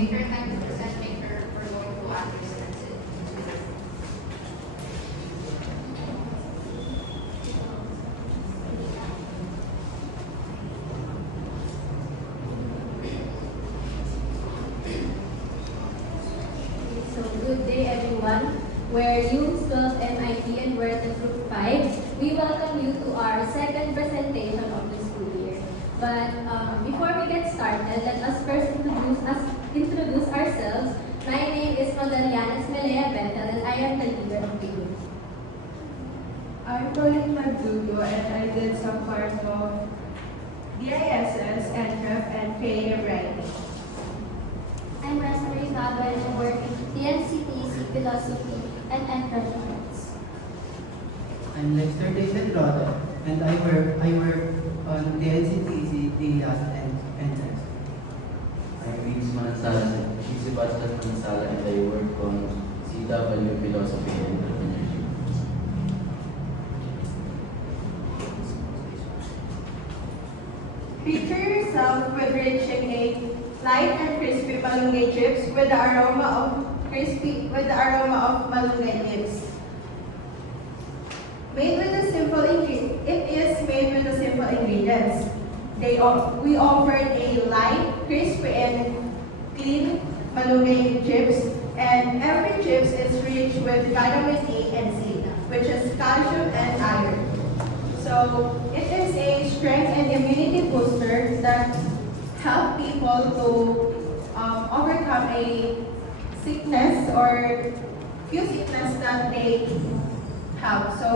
maker, 90% maker, we're going to add expensive. So good day everyone. We're UMS12 MIT and we're the Group 5. We welcome you to our second presentation of the school year. But before we get started, let us first introduce ourselves. My name is Rodarianes Melea Bethel and I am the leader of the group. I'm Pauline Magdugo and I did some part of DISS, NCREF, and PAM writing. I'm Rosemary Nado and I work in TNCTC Philosophy and Enterprise. I'm Lexter David Roda, and I work on the NCTC, DIAS, and NTEX. I'm Vince Manansala, she's Sebastian Manansala, and I work on CW Philosophy and Entrepreneurship. Picture yourself with reaching a light and crispy malunggay chips with the aroma of malunggay leaves. It is made with the simple ingredients. We offered a light, crispy, and clean malunggay chips, and every chips is rich with vitamin A and C, which is calcium and iron. So it is a strength and immunity booster that help people to overcome a sickness or few sickness that they have. So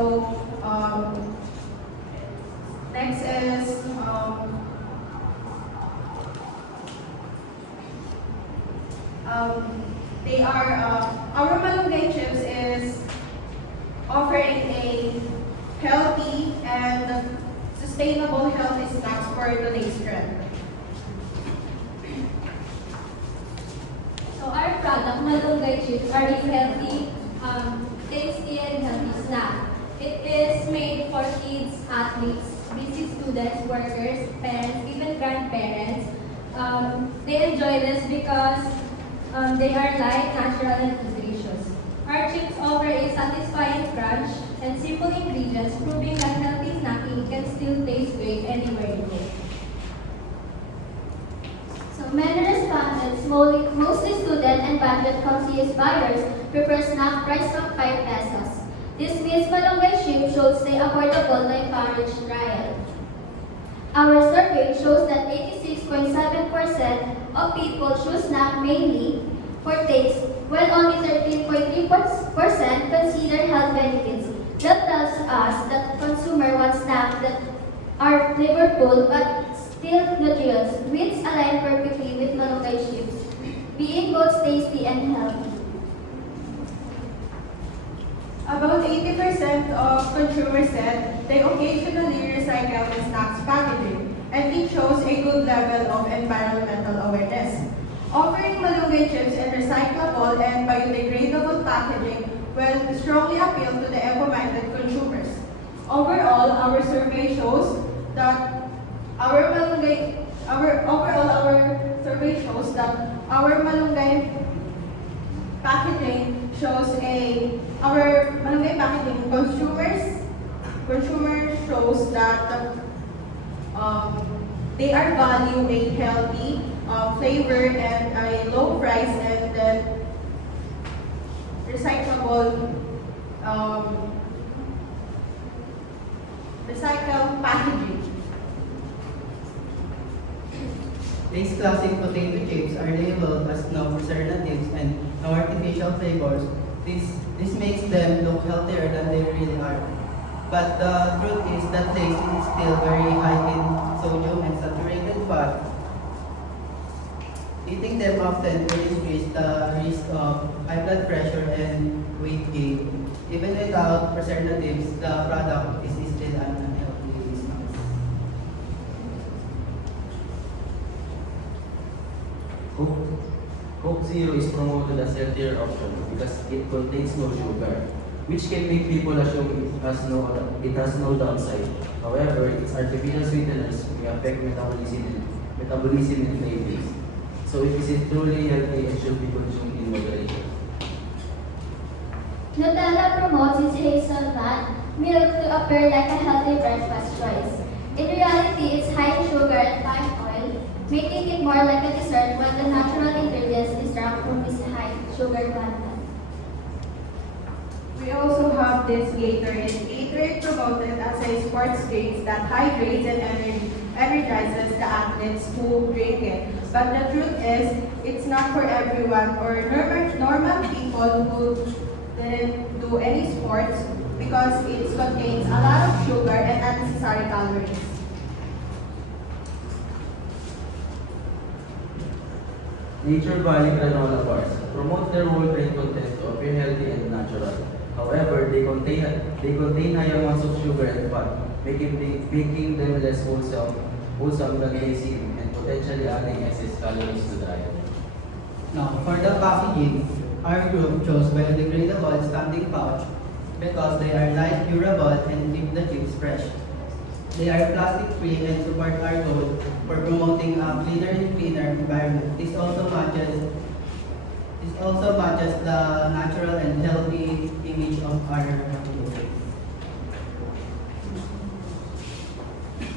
next is our malunggay chips is offering a healthy and sustainable healthy snacks for today's trend. So our product, Malunggay Chips, are a healthy, tasty and healthy snack. It is made for kids, athletes, busy students, workers, parents, even grandparents. They enjoy this because they are light, natural, and nutritious. Our chips offer a satisfying crunch and simple ingredients, proving that healthy snacking can still taste great anywhere you go. So many respondents, mostly student and budget-conscious buyers, prefer snack price of 5 pesos. This means Malunggay Chip shows they affordable to encourage trial. Our survey shows that 86.7% of people choose snack mainly for taste, while only 13.3% consider health benefits. That tells us that consumer want snacks that are flavorful but still nutritious, which align perfectly with Malunggay Chips, being both tasty and healthy. About 80% of consumers said they occasionally recycle the snacks packaging, and it shows a good level of environmental awareness. Offering malunggay chips in recyclable and biodegradable packaging will strongly appeal to the eco-minded consumers. Overall, our survey shows that our malunggay packaging consumers shows that they are value a healthy, flavor and a low price and then recyclable recycled packaging. These classic potato chips are labeled as no preservatives and no artificial flavors. This makes them look healthier than they really are. But the truth is that taste is still very high in sodium and saturated fat. Eating them often will increase the risk of high blood pressure and weight gain. Even without preservatives, the product is still an unhealthy snack. Coke Zero is promoted as healthier option because it contains no sugar, which can make people assume it has no downside. However, its artificial sweeteners may affect metabolism and flavors. So it is truly healthy and should be consumed in moderation. Nutella promotes its hazelnut milk to appear like a healthy breakfast choice. In reality, it's high in sugar and palm oil, making it more like a dessert when the natural ingredients distract from its high sugar content. We also have this Gatorade. Gatorade promoted as a sports drink that hydrates and energizes the athletes who drink it. But the truth is, it's not for everyone or normal people who didn't do any sports because it contains a lot of sugar and unnecessary calories. Nature Valley granola bars promote their whole grain content to appear healthy and natural. However, they contain high amounts of sugar and fat, making them less wholesome than they seem, and potentially adding excess calories to the diet. Now, for the packaging, our group chose biodegradable standing pouch because they are light, durable, and keep the chips fresh. They are plastic-free and support our goal for promoting a cleaner and cleaner environment. This also matches the natural and healthy image of our group.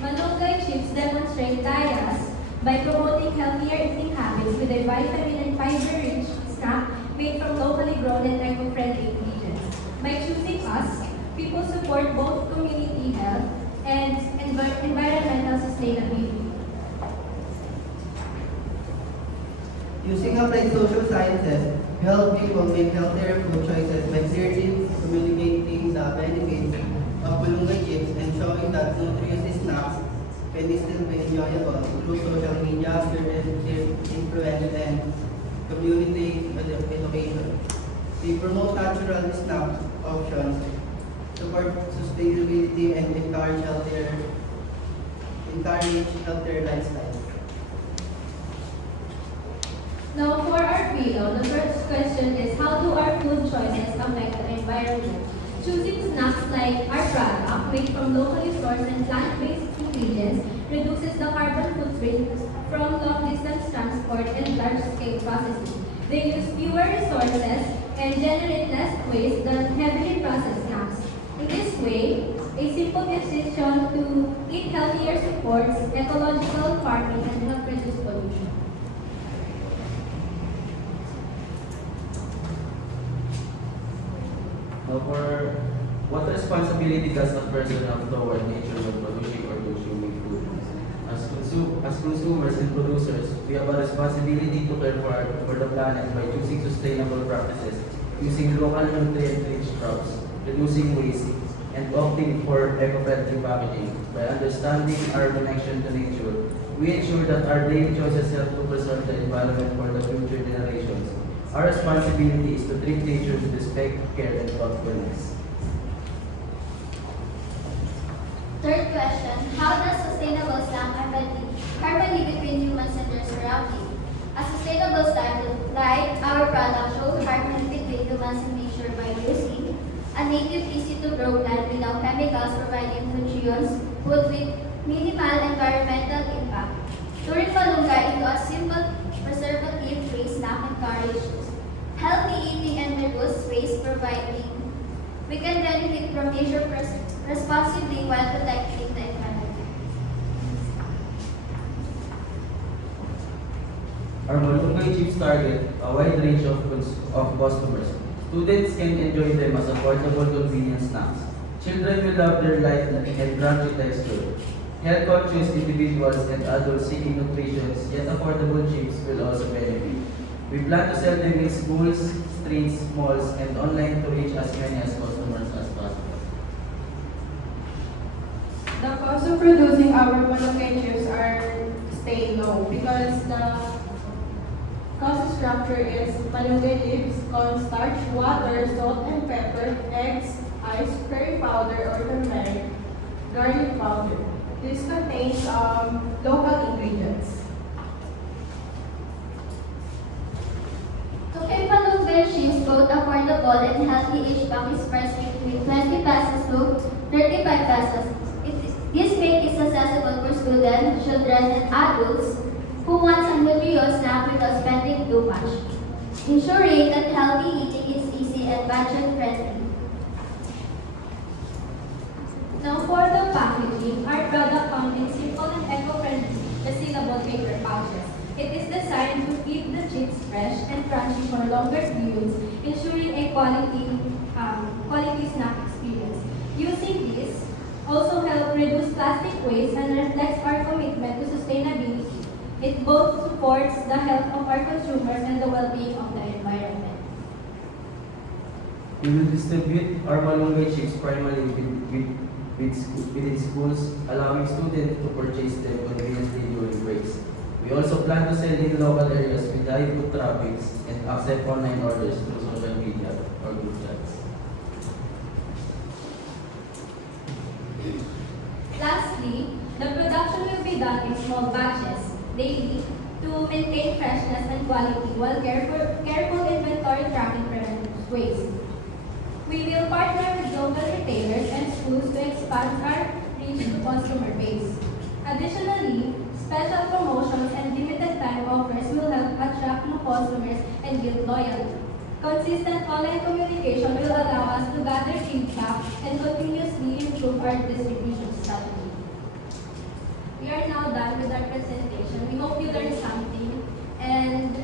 Malunggay chips demonstrate diets by promoting healthier eating habits with a vitamin and fiber-rich snack made from locally grown and eco-friendly ingredients. By choosing us, people support both community health and environmental sustainability. Using applied social sciences, we help people make healthier food choices by clearly communicating the benefits of malunggay chips and showing that nutritious snacks can still be enjoyable through social media, peer influence, and community education. We promote natural snack options, support sustainability, and encourage healthier lifestyles. Now for our video, the first question is how do our food choices affect the environment? Choosing snacks like our product made from locally sourced and plant-based ingredients reduces the carbon footprint from long-distance transport and large-scale processing. They use fewer resources and generate less waste than heavily processed snacks. In this way, a simple decision to eat healthier supports ecological farming and help reduce pollution. Now, for what responsibility does a person have toward nature when producing or consuming food? As consumers and producers, we have a responsibility to care for the planet by choosing sustainable practices, using local nutrient-rich crops, reducing waste, and opting for eco-friendly packaging. By understanding our connection to nature, we ensure that our daily choices help to preserve the environment for the future generations. Our responsibility is to treat nature with respect, care, and thoughtfulness. Third question, how does sustainable snack harmony between humans and their surrounding? A sustainable snack like our product shows harmony between humans and nature by using a native, easy-to-grow plant without chemicals providing nutrients, food with minimal environmental impact. Turning malunggay into a simple, preservative-free snack encourages healthy eating and reduce waste, providing we can benefit from nature responsibly while protecting the environment. Our malunggay chips target a wide range of customers. Students can enjoy them as affordable, convenient snacks. Children will love their light and crunchy texture. Health-conscious individuals and adults seeking nutrition, yet affordable chips will also benefit. We plan to sell them in schools, streets, malls, and online to reach as many as customers as possible. The cost of producing our malunggay chips are stay low because the cost structure is malunggay leaves, cornstarch, water, salt and pepper, eggs, ice, curry powder or turmeric, garlic powder. This contains local ingredients. To keep malunggay chips both affordable and healthy, each pack is priced between 20 pesos to 35 pesos. This makes it accessible for students, children, and adults who wants a nutritious snack without spending too much, ensuring that healthy eating is easy and budget-friendly. Now for the packaging, our product comes in simple and eco-friendly resealable paper pouches. It is designed to keep the chips fresh and crunchy for longer periods, ensuring a quality snack experience. Using this also help reduce plastic waste and reflects our commitment to sustainability. It both supports the health of our consumers and the well-being of the environment. We will distribute our malunggay chips primarily within schools, allowing students to purchase them conveniently during breaks. We also plan to sell in local areas with high foot traffic and accept online orders through social media or group chats. Lastly, the production will be done in small batches daily to maintain freshness and quality while careful inventory tracking prevents waste. We will partner with local retailers and schools to expand our reach to consumer base. Additionally, special promotions and limited time offers will help attract new customers and build loyalty. Consistent online communication will allow us to gather feedback and continuously improve our distribution strategy. We are now done with our presentation. We hope you learned something, and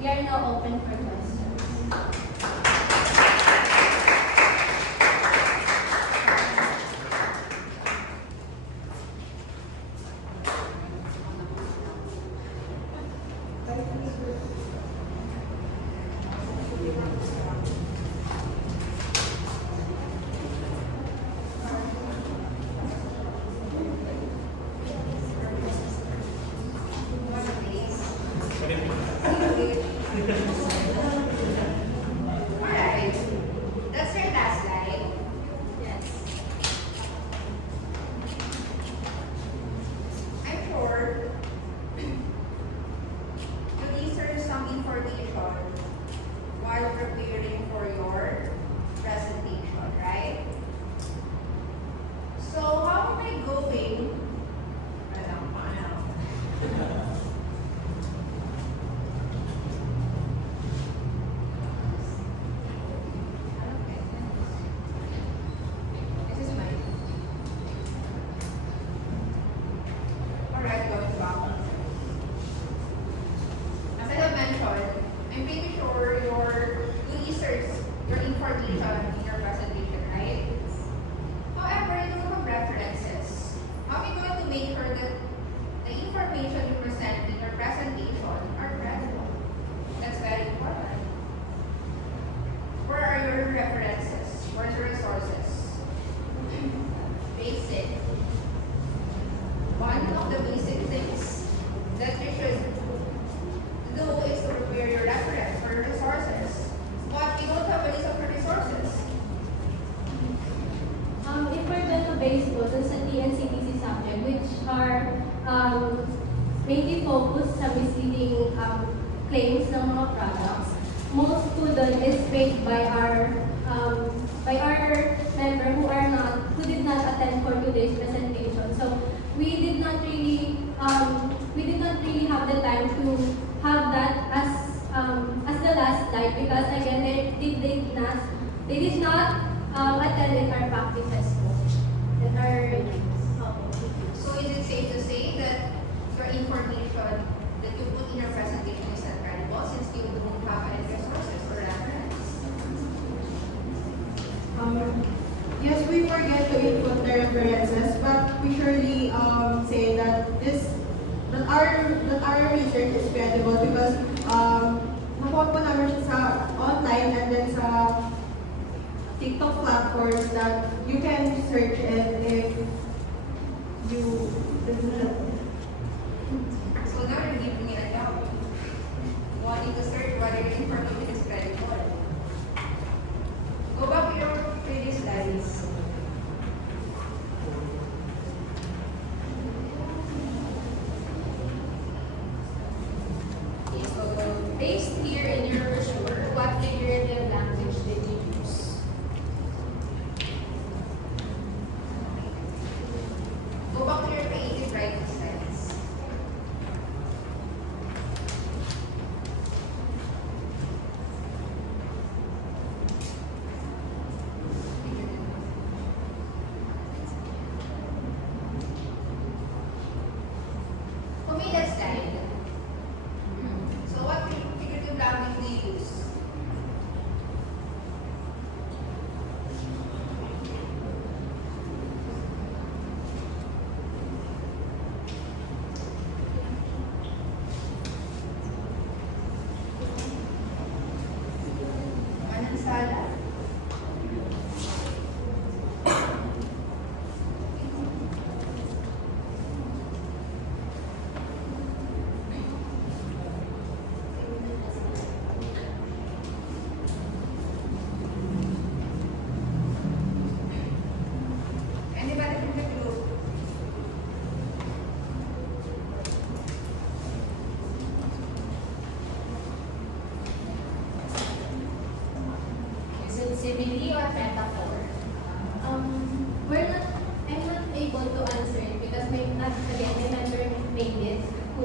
we are now open for questions. Alright. That's your last slide. Yes. I'm sure you researched some information while preparing for your presentation, right? So how am I going? This is mine. Alright, going back. As I have mentioned, I'm pretty sure you research your information in your presentation, right? However, you don't have references. How are you going to make sure that the information you present in your presentation are credible? That's very important. Where are your references? Where's your resources? Basic. One of the basic things that you should do is to prepare your reference or your resources. But you don't have a list of your resources. If we're going to base po dun sa TNCTC subject, which are mainly focused sa misleading claims ng mga products, most student is paid by our member who did not attend for today's presentation. So we did not really have the time to have that as the last slide because again they did not attend our practices po. And our So is it safe to say that your information that you put in your presentation is not credible since you don't have any resources or reference? Yes, we forget to input the references, but we surely say that our research is credible because nakuha po namin siya sa online and then sa TikTok platforms that you can search it if you So now you're giving me a doubt. Wanting to search whether your information is credible. Go back to your previous slides. Okay, so based here in your brochure, what figurative language did you use? Go back to your creative writing slides.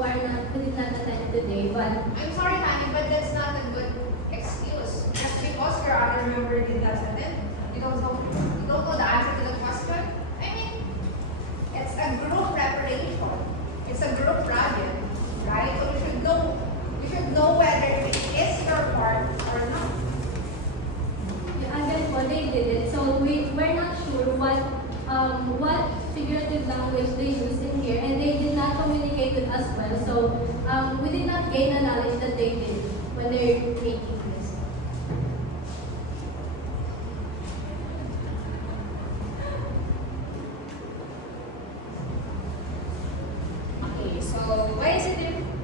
who did not attend today, but I'm sorry, honey, but that's not a good excuse. Just because your other member did not attend, you don't know the answer to the question. I mean, it's a group preparation. It's a group project, right? So you should know whether it is your part or not. again po, they did it. So we're not sure what figurative language they use in here, and they did not communicate with us well. So we did not gain the knowledge that they did when they're making this. Okay, so why is it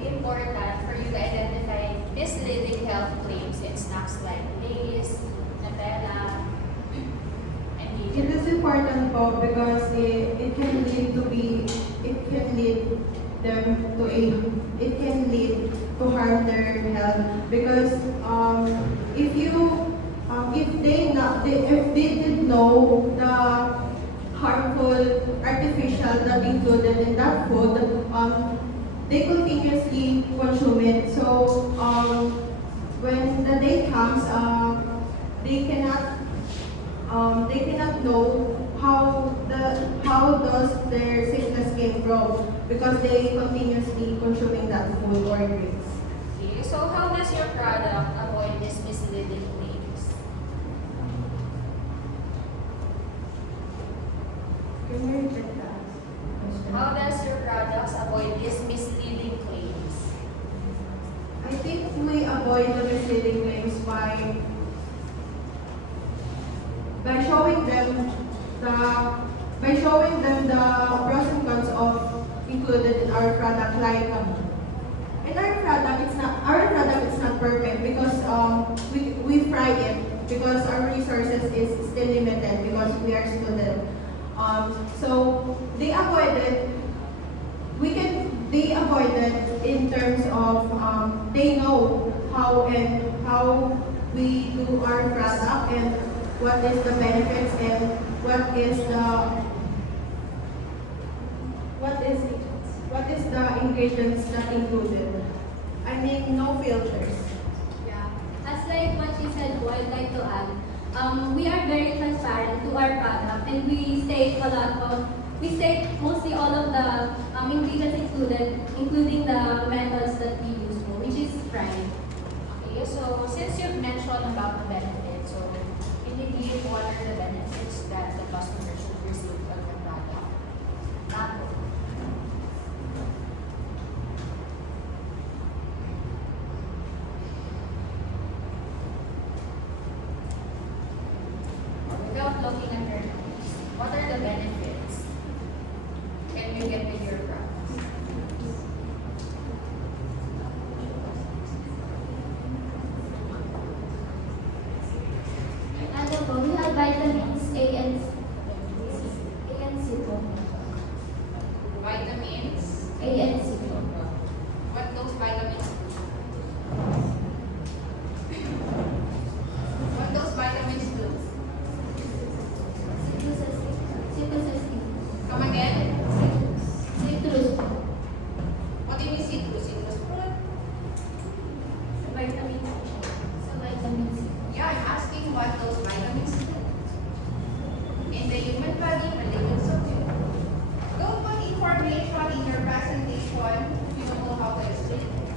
important for you to identify misleading health claims in snacks like Lay's, Nutella, and It media? is important po because it can lead to harm their health because if they did know the harmful artificial that included in that food, they continuously consume it. So when the day comes, they cannot know how does their sickness came from because they continuously consuming that food or drinks. Okay, so how does your product avoid these misleading claims? Can you repeat that question? How does your products avoid these misleading claims? I think we avoid the misleading claims by showing them the pros and cons of included in our product. Like in our product, it's not perfect because we fry it because our resources is still limited because we are students. So they avoid it. They avoid it in terms of they know how we do our product and what is the benefits and what is the ingredients that included. I mean, no filters. Yeah. As like what she said, I'd like to add. We are very transparent to our product, and we state mostly all of the ingredients included, including the methods that we use, which is frying. Okay, so since you've mentioned about the benefits, so can you give what are the benefits that the customer should receive from your product? Not without looking at your notes, what are the benefits can you get with your products? Ano po, we have vitamins A and C po. Vitamins. A and C po. What those vitamins do? What those vitamins do? Citrus. Come again? Citrus po. What do you mean citrus? Citrus fruit? Vitamin C. Sa vitamin C. Yeah, I'm asking what those vitamins do in the human body when they consume it. Don't put information in your presentation if you don't know how to explain it.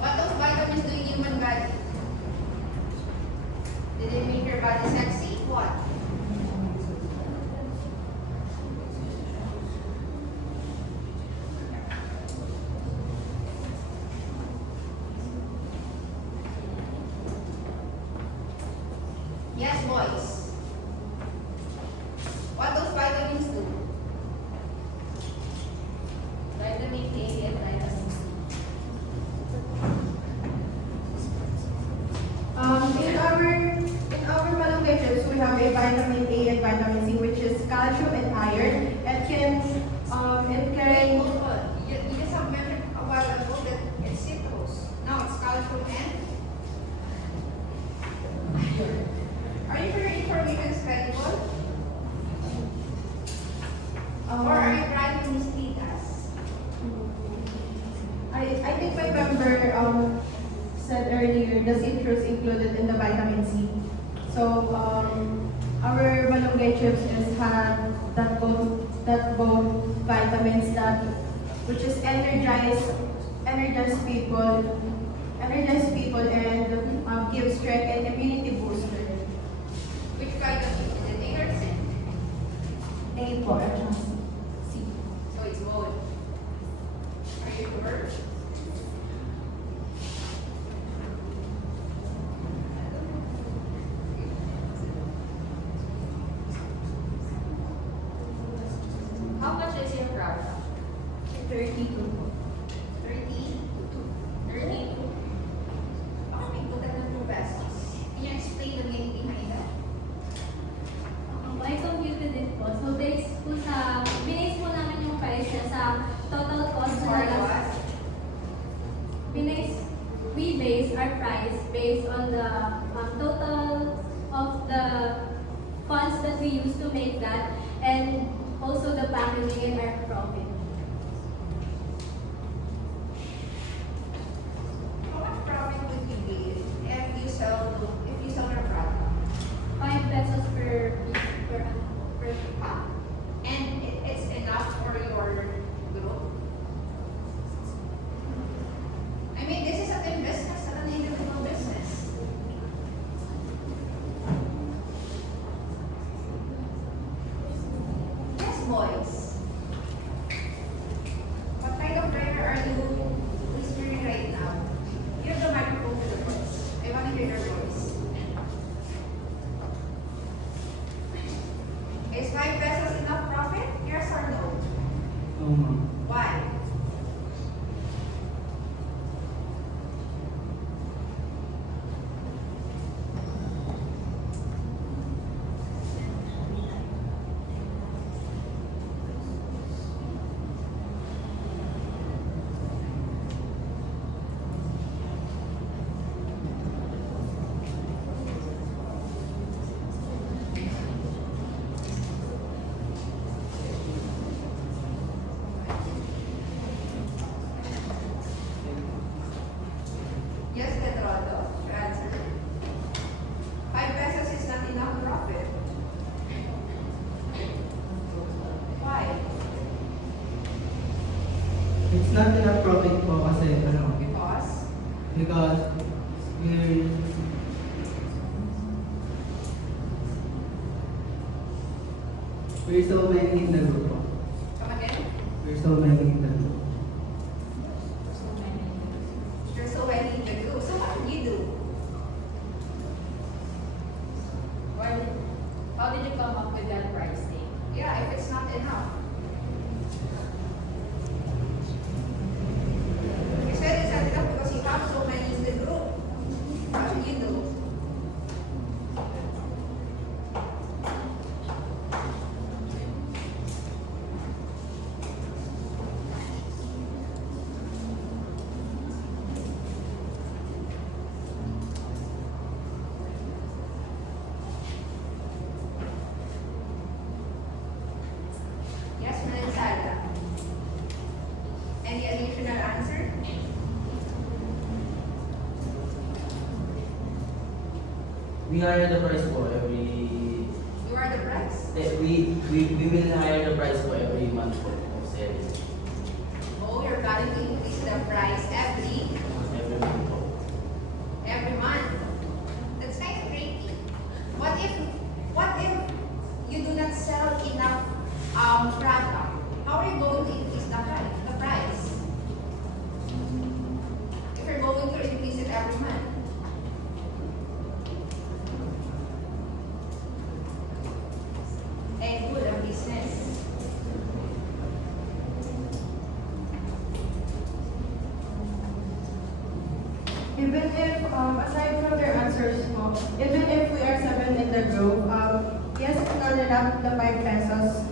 What those vitamins do in human body? Did they make your body sexy? What? Yes, boys. What those vitamins do? Vitamin A and vitamin C. In our malnutrition, we have a vitamin A and vitamin C, which is calcium and iron. Wait, hold on. You just have mentioned a while ago that it's citrus. Now it's calcium and iron. Are you sure your information is credible? earlier, the citrus included in the vitamin C. So our malunggay chips is had that both vitamins that which is energize people and give strength and immunity booster. Which vitamin is it? A or C? A po at saka C. So it's both. Are you sure? How much is your product? 32 po. 30? 30? Baka may total ng 2 pesos. Can you explain the meaning behind that? I computed it po. So, based po binase po namin yung price niya sa total cost For na what? we base our price based on the total of the funds that we use to make that and also the packaging and our profit. How much profit would you get if you sell your product? 5 pesos per piece per Ah, and it's enough for your group? I mean, this is a team business, not an individual business. Yes, boys. What kind of prayer are you whispering right now? You have the microphone to the voice. I want to hear your voice. Is 5 pesos enough profit? Yes or no? No, ma'am. Why? Yes, Pedrodo, your answer. 5 pesos is not enough profit. Why? It's not enough profit po kasi Because we're so many in the group po. come again? We're so many in the group. You're so well in the group. So what did you do? How did you come up with that pricing? Yeah, if it's not enough. You said it's not enough because you have so many in the group. What did you do? Yes, Manansalda. Any additional answer? We hire the price po every. You are the price. We will hire the price po every month po of sales. Oh, you're planning to increase the price Every month po. every month. That's kind of tricky. What if you do not sell enough product? How are you going to increase the price? If you're going to increase it every month. And good ang business. Even if, aside from their answers po, even if we are 7 in the group, yes, it's not enough the 5 pesos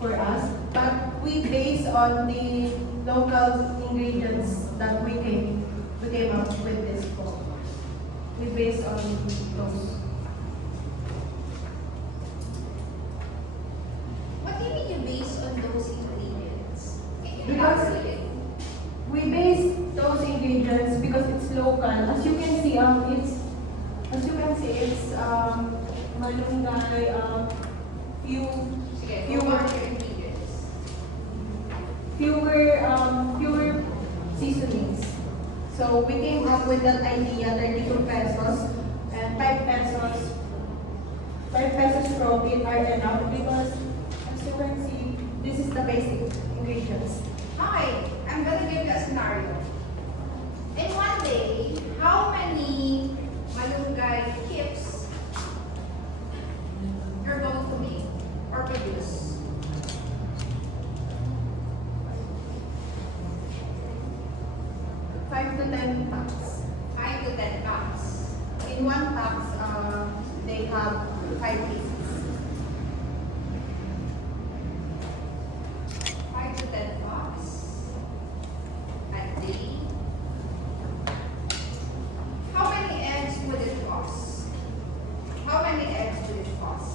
for us, but we base on the local ingredients that we came up with this po. We base on those. What do you mean you base on those ingredients? Can you Because elaborate? we base those ingredients because because it's local. As you can see, it's malunggay, Sige, fewer- go back to your ingredients. fewer seasonings. So we came up with that idea, 32 pesos and 5 pesos. 5 pesos profit are enough because as you can see, this is the basic ingredients. Okay, I'm gonna give you a scenario. In one day, how many malunggay chips you're going to make or produce? 5 to 10 packs. 5 to 10 pounds. In one packs, they have 5 pieces. 5 to 10 pounds a day. How many eggs would it cost? How many eggs would it cost?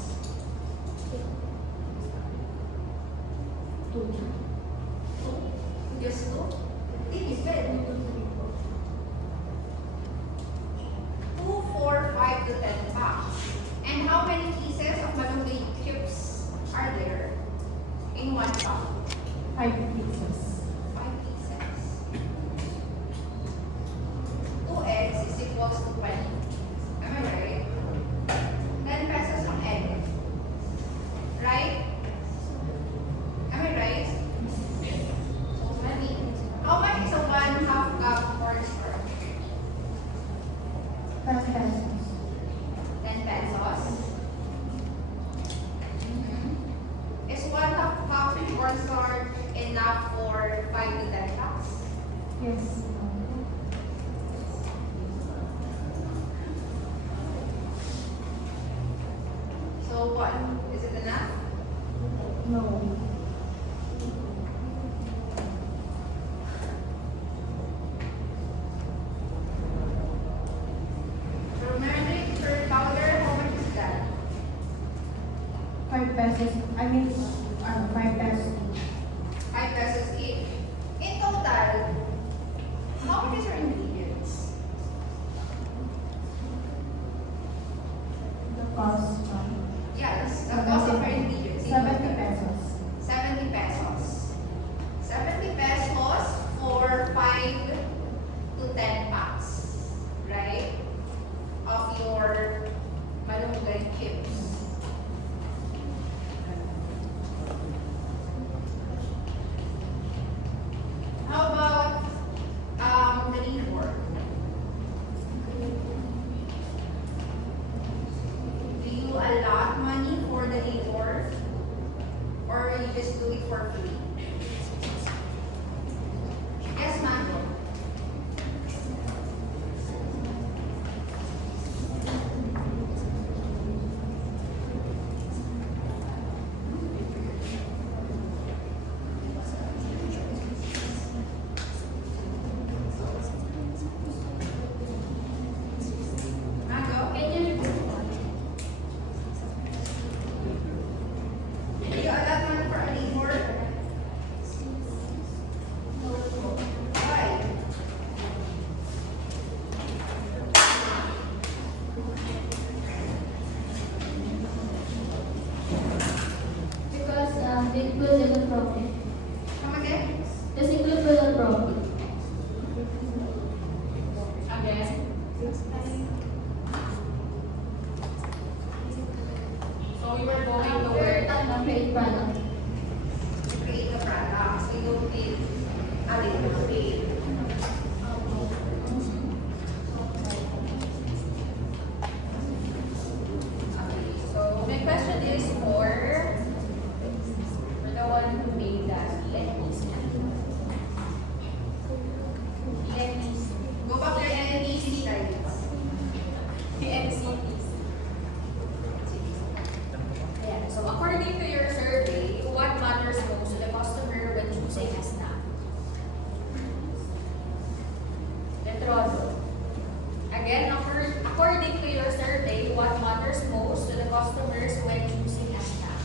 2. Just 2? It is good. 2, 4, 5 to 10 pounds. And how many pieces of malunggay chips are there in one cup? 5 pieces. 5 pieces. 2 eggs is equals to 20. Am I right? 10 pesos an egg. Right? Am I right? How much is a 1/2 cup cornstarch? 10 pesos. 10 pesos. Is 1/2 cup cornstarch enough for 5 to 10 cups? Yes. So what? Is it enough? No. Turmeric, curd powder, how much is that? 5 pesos. 5 pesos. 5 pesos each. In total, how much is your ingredients? The cost, Yes, the cost of your ingredients. 70 pesos. 70 pesos. 70 pesos for 5 to 10 packs, right? Of your malunggay chips. How about the labor? Do you allot money for the labor? Or you just do it for free? Yes, ma'am. Mango? Can you repeat? Do you allot money for a labor? Why? Because they include little profit. Come again? This include little profit. Again. So we were going to We're work. create product. You create the product, so you don't need a labor fee. Okay, so my question is for the one who made that Lenny's. Lenny's. Go back to your NDC slides. PMCPs. Yeah, so according to your survey, what matters most to the customer when choosing a snack? Letrodo. Again, according to your survey, what matters most to the customers when choosing a snack?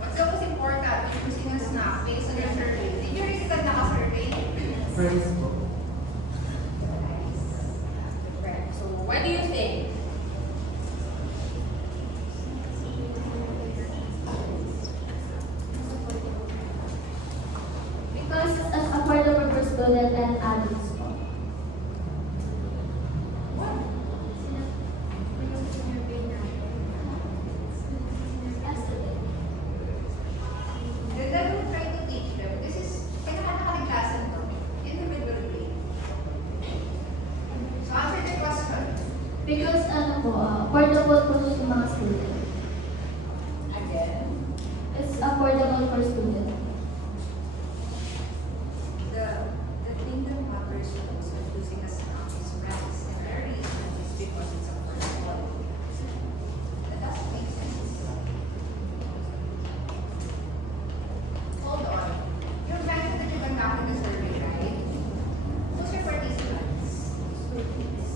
What's the most important when choosing a snack based on your survey? Fries po. Right. So, what do you think? Because it's affordable for students and adults po. Then that will try to teach them. This is pinaka-nakaligtasan to. Individually. So answer the question. Because ano po, affordable po sa mga students. Again, It's affordable for students. the thing that matters most when choosing a snack is price. And the reason is because it's affordable. That doesn't make sense. Hold on. You're mentioned that you conducted the survey, right? Who's your participants?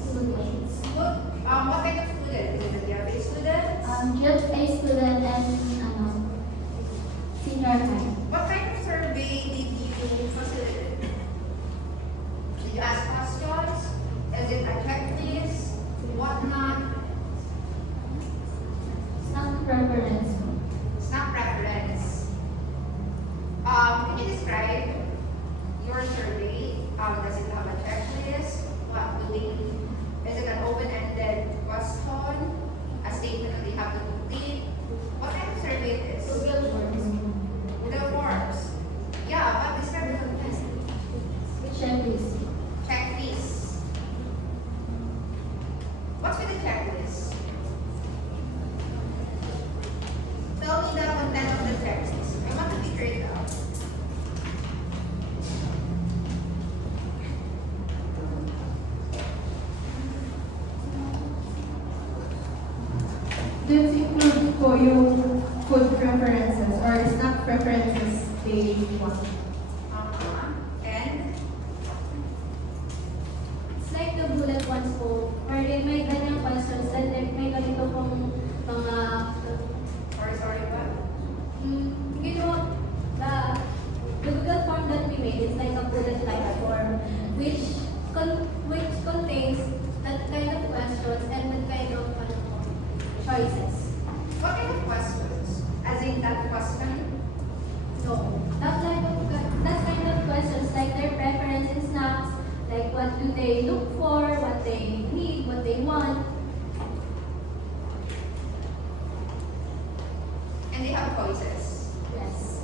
Students. What kind of student? Is it a DRB student? Just a student and senior high. What kind of survey did you facilitate? Did you ask questions? Is it a checklist? Whatnot? Some preference po. Snack preference. Can you describe your survey? Does it have a checklist? What do they? Is it an open-ended question? A statement that they have to complete? What kind of survey it is? Google Forms. Google Forms. Yeah, but describe it. Checklist. Checklist. What's with the checklist? Tell me the content of the checklist. I want to figure it out. This include po yung food preferences or snack preferences they want. And It's like the bullet points po, wherein may ganyang questions and then may ganito pong mga sorry, what? ginawa, the Google form that we made is like a bullet type form which contains that kind of questions and that kind of choices. What kind of questions? As in that question? No, that kind of questions like their preference in snacks, like what do they look for, what they need, what they want. And they have choices. Yes.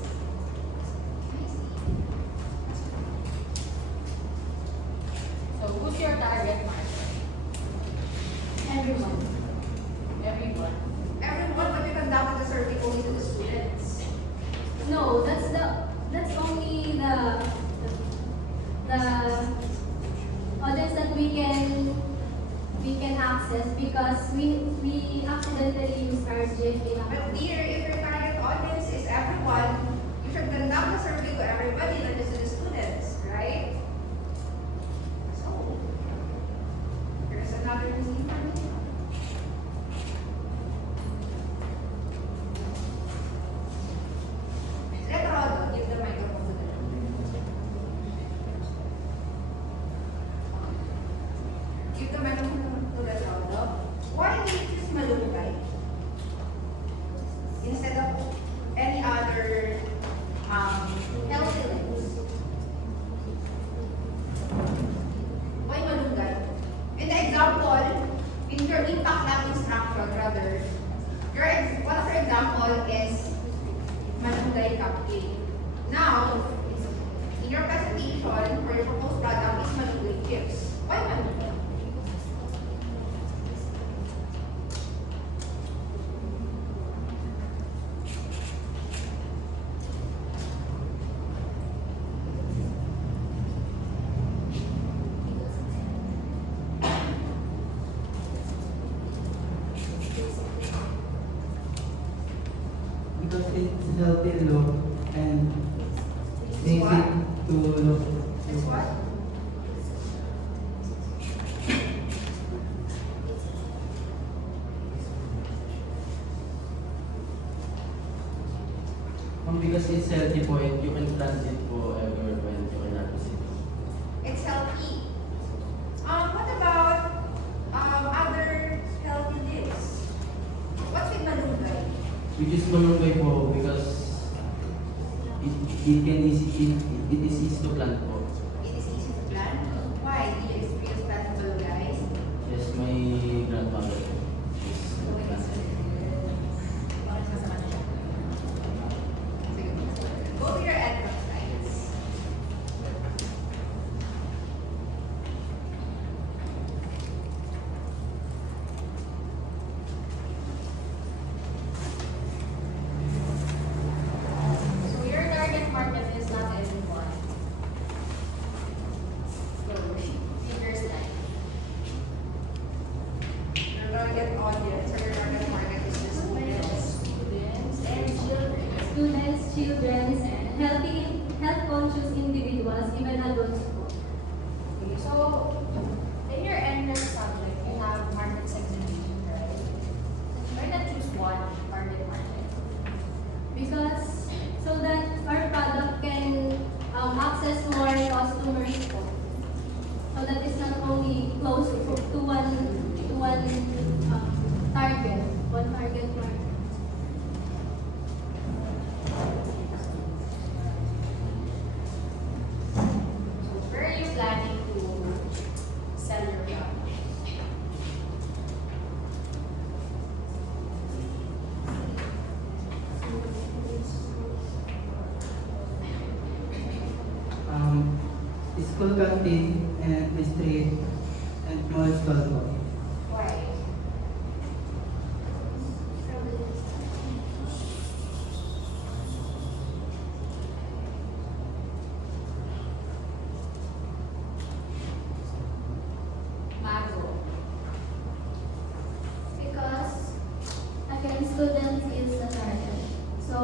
So, who's your target market? Everyone. Everyone. Everyone, but you conducted the survey only to the students. No, that's only the audience that we can access because we accidentally used our GFA But account. dear, if your target audience is everyone, you should conduct the survey to everybody, not just to the students, right? So, here's another misinformation. Let Rodo give the microphone to the Give the microphone to the Rodo. Why did you choose Malunggay instead of any other healthy links? Why Malunggay? In the example, in your impact lab instruction, rather, one of your example is Malunggay cupcake. Now, in your presentation for your proposed product is Malunggay chips. Why Malunggay? Because it's healthy look and easy what? to look. It's what? Because it's healthy po, and you can plant it po ever when you are not busy. it is easy to plant po. It is easy to plant. Why? Do you experience planting balugays? Yes, my grandmother po. Yes, Bakit masama na siya? Sige, go to your entrance sites. So your target market is not everyone. So figures like Your target audience or your target market is the students. students and children. Students, children, health-conscious individuals, even adults po. Okay, so in your entrance subject, you have market segmentation, right? Why not choose one target market? Because so that our product can access more customers po. So that it's not only close to one target, one target market. So where are you planning to sell your product? School canteen and street and mall stall po. Why? Mago. Because again, students is the target. So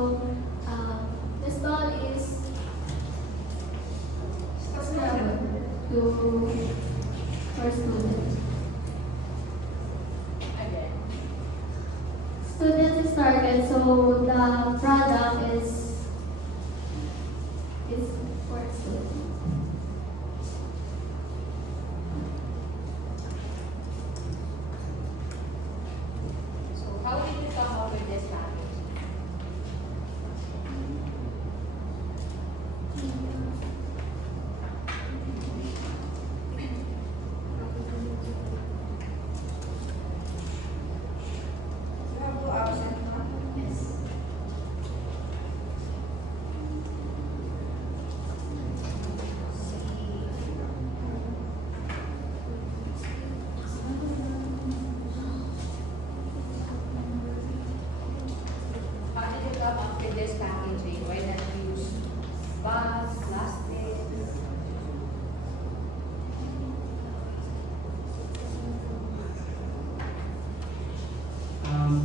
the stall is sustainable to for students. Again. Students is target, so the product is for students. So how did you come up with this package? You have to absent na. Yes. How did you come up with this packaging? Why not use bags, plastic?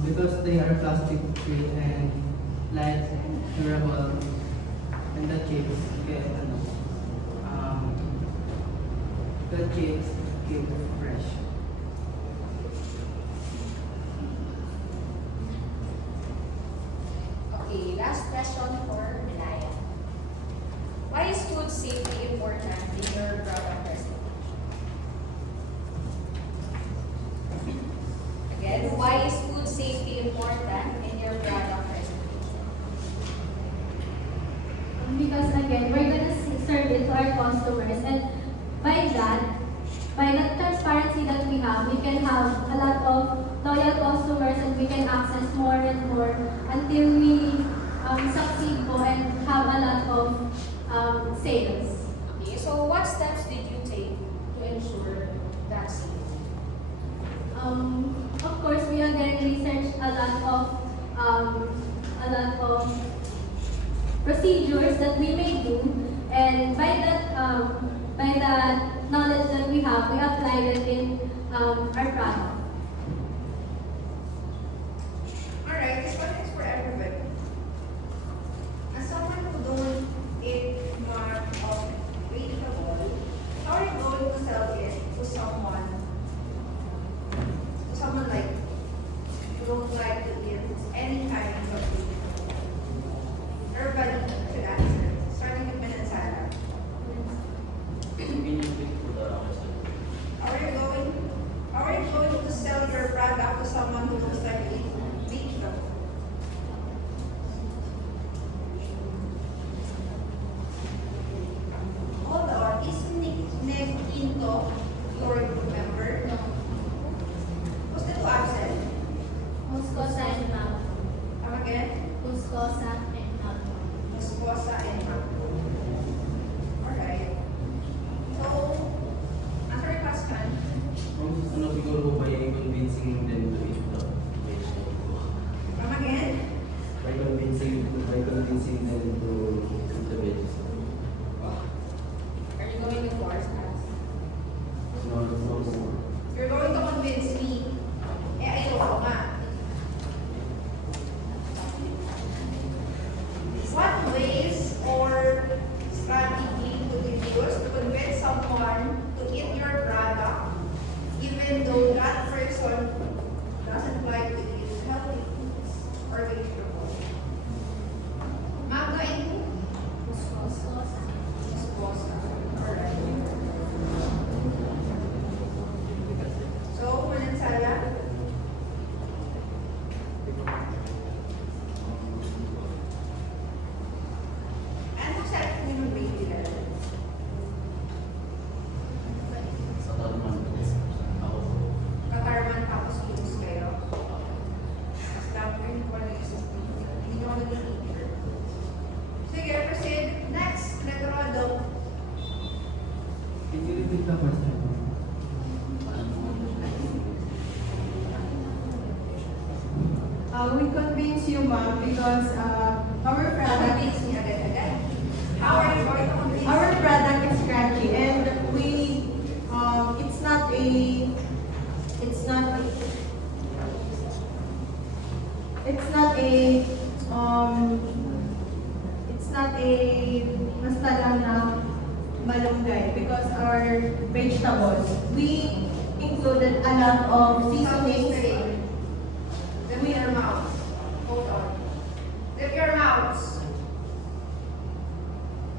Because they are plastic free and light, durable, and the chips get the chips keep fresh. Okay, last question for Milaya. Why is food safety important in your product presentation? Again, why is food safety important in your product presentation? Because again, we're gonna serve it to our customers, and by the transparency that we have, we can have a lot of loyal customers, and we can access more and more until we succeed po and have a lot of sales. Okay, so what steps did you take to ensure that safety? Of course, we again research a lot of procedures that we may do, and by that knowledge that we have, we apply it in our product. Alright, this one is for everybody. As someone who don't eat much of vegetable, how are you going to sell it to someone like who don't like to eat any kind of vegetable? Everybody should answer, starting with Ben and Sarah. Can you repeat po the question? How are you going to someone to eat your product, even though that person doesn't like to eat healthy foods or vegetables? Magda and Esposa. Alright. So, Manansala? Ano sa atin yung baby level? Sa Tarman. Ako. Katarman tapos lose kayo. Mas dapat yung wala yung hindi nyo naging teacher. Sige, proceed. Next, Retrodo. Can you repeat the question? We convince you, ma'am, because our product Convince me agad-agad. How are you going to convince our me? product is crunchy, and we it's not a it's not a it's not a it's not a basta lang na malunggay, because our vegetables, we included a lot of seasonings. Zip your mouth. Hold on. Zip your mouths.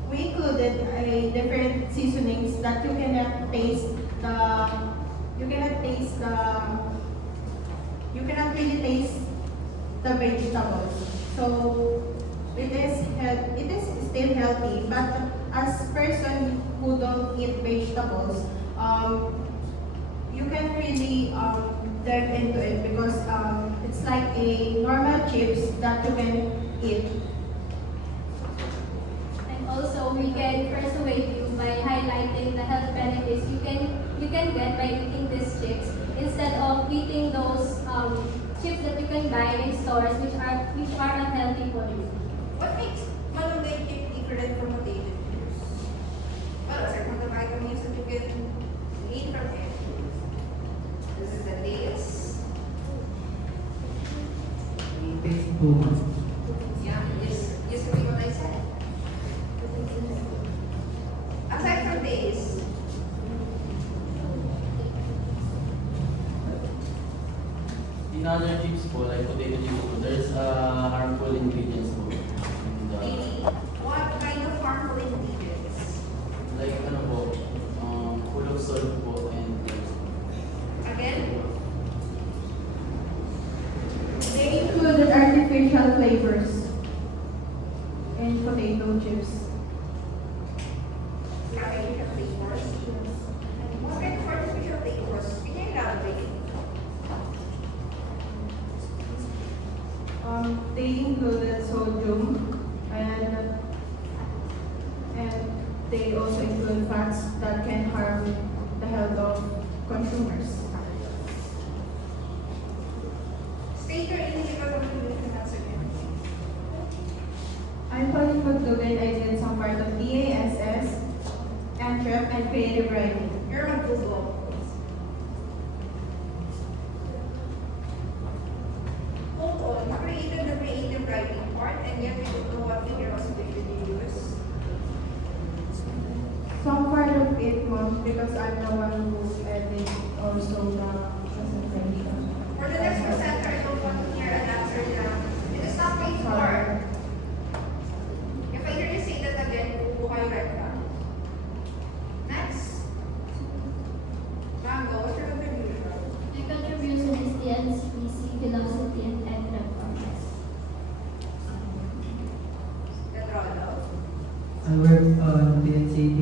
We included a different seasonings that you cannot taste the you cannot taste the you cannot really taste the vegetables. So it is still healthy, but as person who don't eat vegetables, you can really delve into it, because it's like a normal chips that you can eat. And also, we can persuade you by highlighting the health benefits you can get by eating these chips instead of eating those chips that you can buy in stores which are unhealthy for you. What makes malunggay chip different from potato chips? Well, aside from the vitamins that you can gain from it. This is the taste. Taste po. Yeah, just repeat what I said. Aside from taste, In other chips po, like potato chips po, there's harmful ingredients po. And, maybe what kind of harmful ingredients? like ano po, full of salt po and Again, They included artificial flavors in potato chips. artificial flavors. What kind of artificial flavors? Can you elaborate? They included sodium, and they also include fats that can harm the health of consumers. State your individual contribution as a I'm Pauline Magdugan. I did some part of DASS, Entrep, and creative writing. You're on Google. Hold on, you created the creative writing part and yet you don't know what materials did you use. Some part of it, mom, because I'm the one who edit also the presentation. For the next presenter, I don't want to hear an answer now. It is not paid for. If I hear you say that again, bubuo kayo right back. Next. Mango, what's your contribution? My contribution is the NCPC, philosophy, and Entrep context. Petrolo. I work on PNC